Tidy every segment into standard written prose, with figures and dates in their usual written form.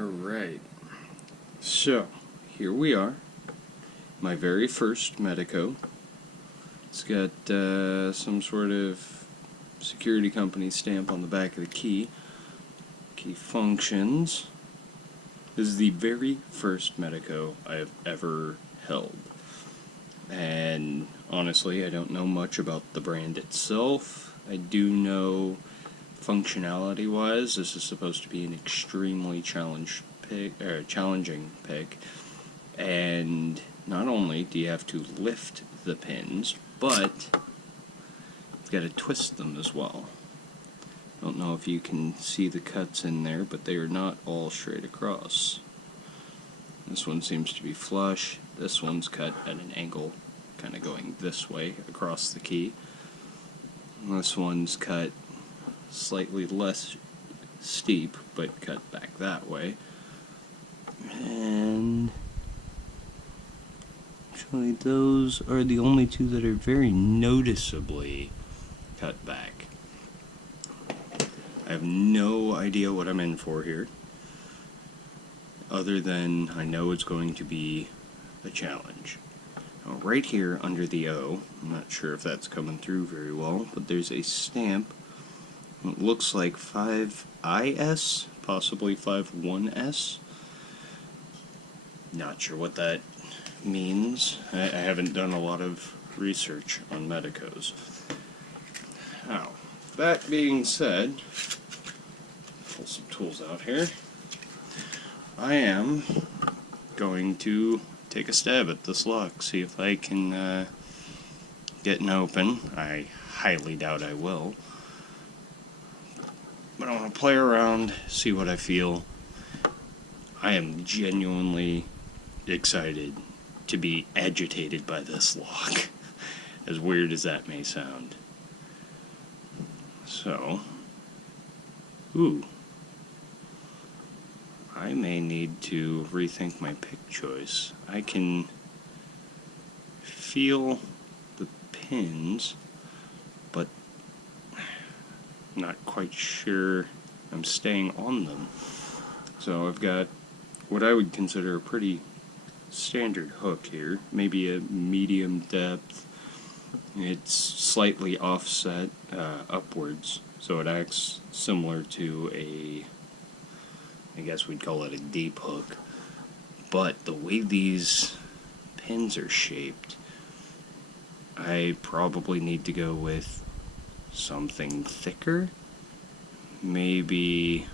Alright, so here we are, my very first Medeco. It's got some sort of security company stamp on the back of the key. Key functions. This is the very first Medeco I have ever held. And honestly, I don't know much about the brand itself. I do know functionality-wise, this is supposed to be an extremely challenging pick, and not only do you have to lift the pins, but you've got to twist them as well. I don't know if you can see the cuts in there, but they are not all straight across. This one seems to be flush, this one's cut at an angle, kind of going this way across the key. This one's cut slightly less steep, but cut back that way. And actually those are the only two that are very noticeably cut back. I have no idea what I'm in for here, other than I know it's going to be a challenge. Now, right here under the O, I'm not sure if that's coming through very well, but there's a stamp. It looks like 5IS, possibly 51S. Not sure what that means. I haven't done a lot of research on Medecos. Now, that being said, pull some tools out here. I am going to take a stab at this lock, see if I can get it open. I highly doubt I will. But I want to play around, see what I feel. I am genuinely excited to be agitated by this lock, as weird as that may sound. So, I may need to rethink my pick choice. I can feel the pins, but not quite sure I'm staying on them. So I've got what I would consider a pretty standard hook here, maybe a medium depth. It's slightly offset upwards, so it acts similar to I guess we'd call it a deep hook. But the way these pins are shaped, I probably need to go with something thicker. Maybe...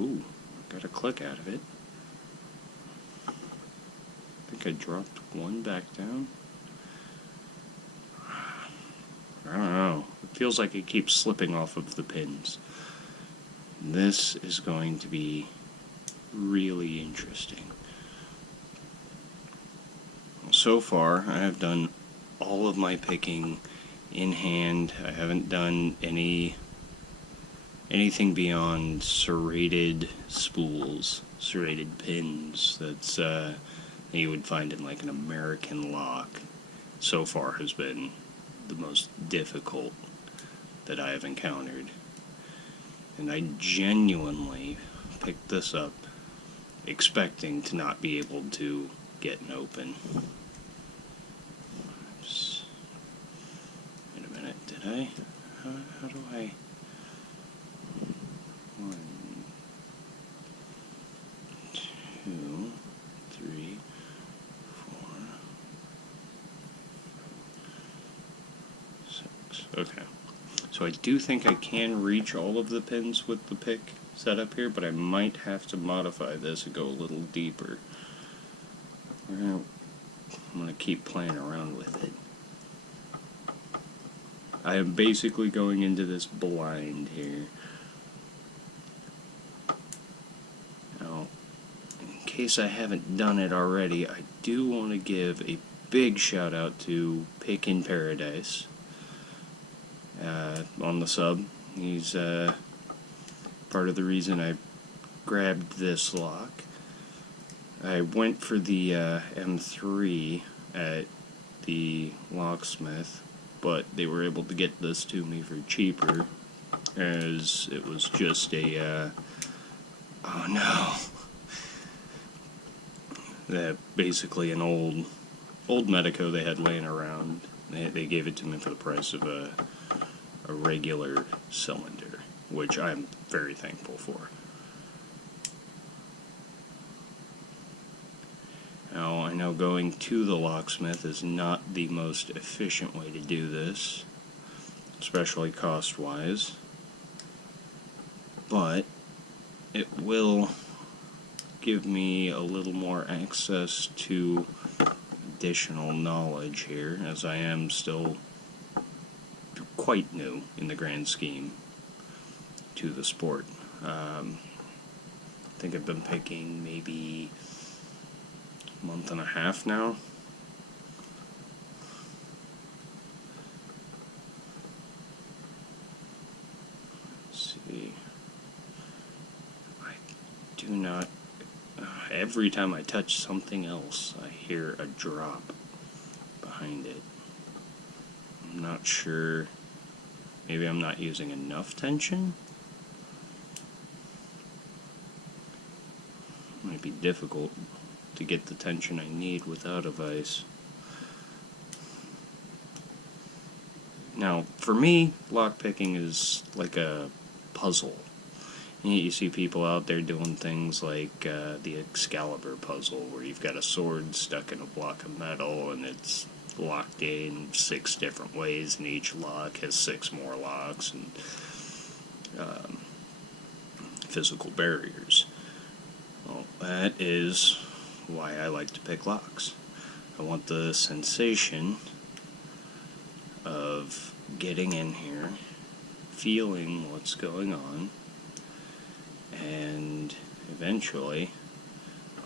Ooh, got a click out of it. I think I dropped one back down. I don't know. It feels like it keeps slipping off of the pins. This is going to be really interesting. So far, I have done all of my picking in hand. I haven't done anything beyond serrated spools, serrated pins. That's you would find in like an American lock. So far has been the most difficult that I have encountered. And I genuinely picked this up expecting to not be able to get an open. Oops. Wait a minute, did I? How do I? 1, 2, 3, 4, 6. Okay. So I do think I can reach all of the pins with the pick set up here, but I might have to modify this and go a little deeper. I'm going to keep playing around with it. I am basically going into this blind here. Now, in case I haven't done it already, I do want to give a big shout out to Pick in Paradise. On the sub. He's part of the reason I grabbed this lock. I went for the M3 at the locksmith, but they were able to get this to me for cheaper, as it was just a Oh no. That basically an old Medeco they had laying around. They gave it to me for the price of a regular cylinder, which I'm very thankful for. Now, I know going to the locksmith is not the most efficient way to do this, especially cost-wise, but it will give me a little more access to additional knowledge here, as I am still quite new in the grand scheme to the sport. I think I've been picking maybe a month and a half now. Let's see. I do not. Every time I touch something else, I hear a drop behind it. I'm not sure. Maybe I'm not using enough tension? It might be difficult to get the tension I need without a vise. Now, for me, lockpicking is like a puzzle. You see people out there doing things like the Excalibur puzzle, where you've got a sword stuck in a block of metal and it's locked in 6 different ways, and each lock has 6 more locks and physical barriers. Well, that is why I like to pick locks. I want the sensation of getting in here, feeling what's going on, and eventually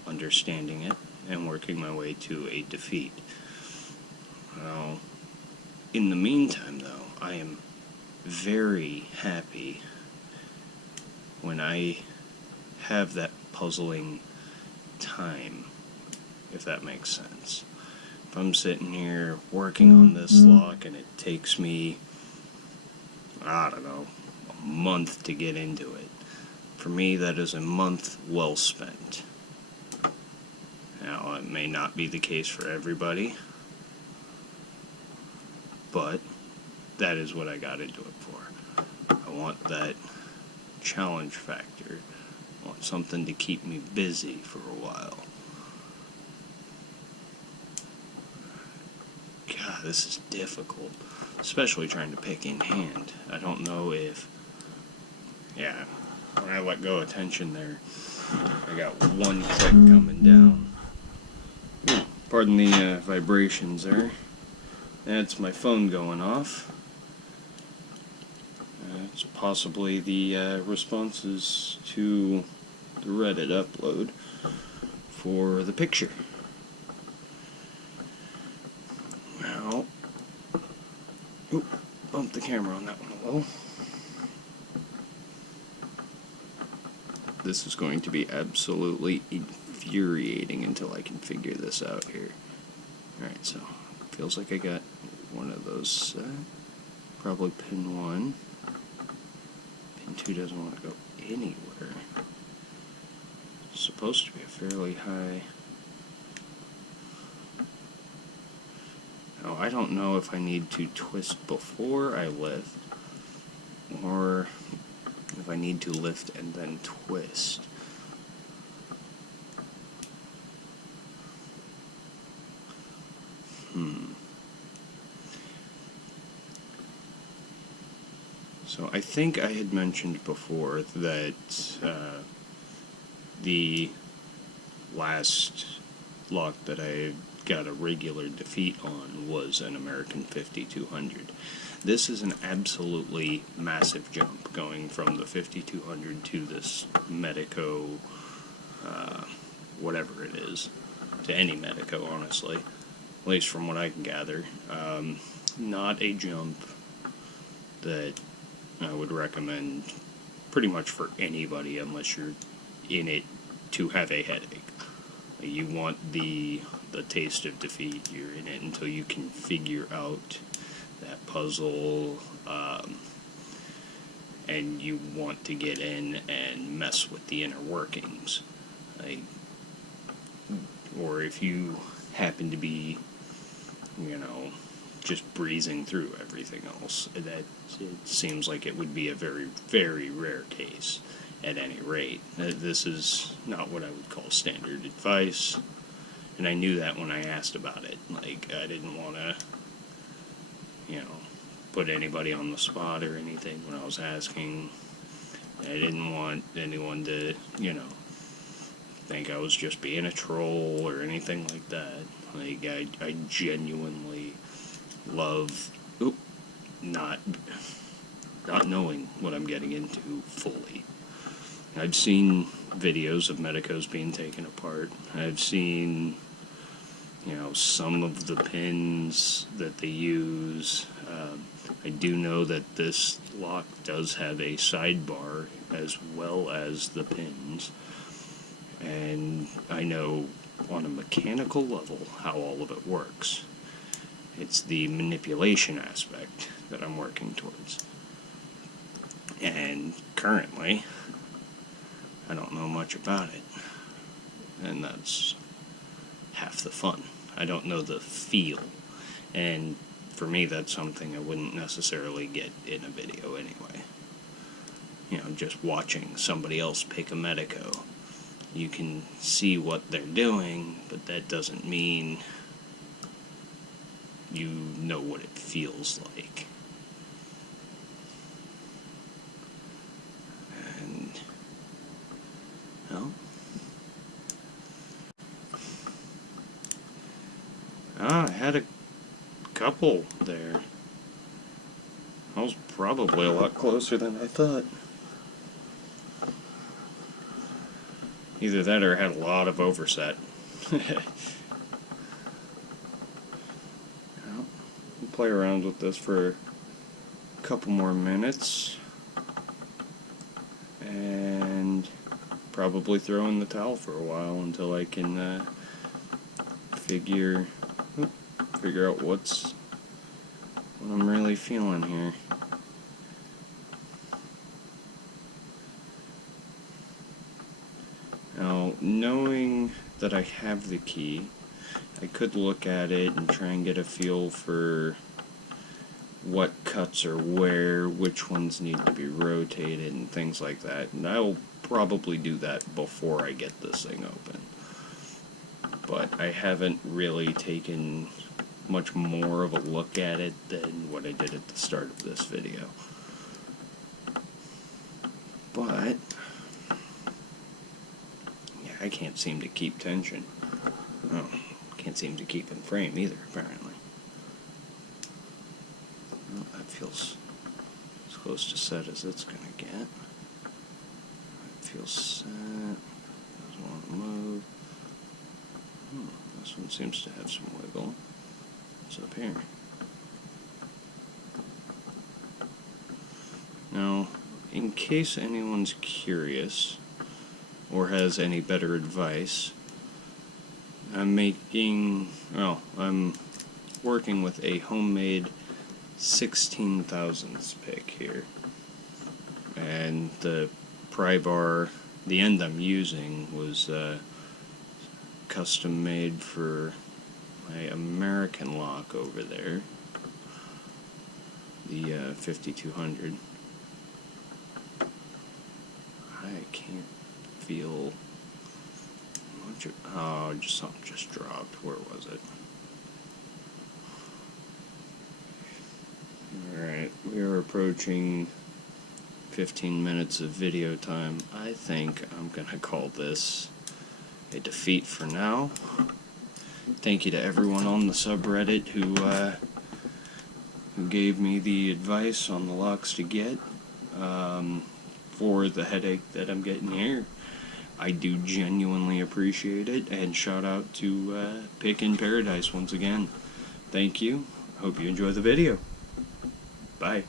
understanding it and working my way to a defeat. Now, in the meantime, though, I am very happy when I have that puzzling time, if that makes sense. If I'm sitting here working on this lock and it takes me, I don't know, a month to get into it, for me that is a month well spent. Now, it may not be the case for everybody, but that is what I got into it for. I want that challenge factor. I want something to keep me busy for a while. God, this is difficult, especially trying to pick in hand. I don't know if, when I let go of tension there, I got one click coming down. Ooh, pardon the vibrations there. That's my phone going off. It's possibly the responses to the Reddit upload for the picture. Now, bump the camera on that one a little. This is going to be absolutely infuriating until I can figure this out here. Alright, so feels like I got one of those set. Probably pin 1. Pin 2 doesn't want to go anywhere. It's supposed to be a fairly high. Now, I don't know if I need to twist before I lift, or if I need to lift and then twist. So I think I had mentioned before that the last lock that I got a regular defeat on was an American 5200. This is an absolutely massive jump, going from the 5200 to this Medeco, whatever it is, to any Medeco, honestly, at least from what I can gather. Not a jump that I would recommend pretty much for anybody unless you're in it to have a headache. You want the taste of defeat. You're in it until you can figure out that puzzle, and you want to get in and mess with the inner workings. Or if you happen to be, just breezing through everything else. That it seems like it would be a very, very rare case at any rate. This is not what I would call standard advice, and I knew that when I asked about it. I didn't want to, put anybody on the spot or anything when I was asking. I didn't want anyone to, think I was just being a troll or anything like that. I genuinely love not knowing what I'm getting into fully. I've seen videos of Medecos being taken apart. I've seen, some of the pins that they use. I do know that this lock does have a sidebar as well as the pins. And I know on a mechanical level how all of it works. It's the manipulation aspect that I'm working towards. And currently, I don't know much about it. And that's half the fun. I don't know the feel. And for me, that's something I wouldn't necessarily get in a video anyway. Just watching somebody else pick a Medeco. You can see what they're doing, but that doesn't mean you know what it feels like. And, I had a couple there. I was probably a lot closer than I thought. Either that or I had a lot of overset. We'll play around with this for a couple more minutes. And probably throw in the towel for a while until I can figure out what I'm really feeling here. Now, knowing that I have the key, I could look at it and try and get a feel for what cuts are where, which ones need to be rotated, and things like that. And I'll probably do that before I get this thing open. But I haven't really taken much more of a look at it than what I did at the start of this video. But I can't seem to keep tension. Oh, can't seem to keep in frame either, apparently. Well, that feels as close to set as it's gonna get. It feels set. Doesn't want to move. This one seems to have some wiggle. What's up here? Now, in case anyone's curious or has any better advice, I'm working with a homemade 16 thousandths pick here. And the pry bar, the end I'm using was custom made for my American lock over there, the 5200. I can't feel much of, something just dropped. Where was it? Alright, we are approaching 15 minutes of video time. I think I'm gonna call this a defeat for now. Thank you to everyone on the subreddit who gave me the advice on the locks to get for the headache that I'm getting here. I do genuinely appreciate it, and shout out to Pick in Paradise once again. Thank you. Hope you enjoy the video. Bye.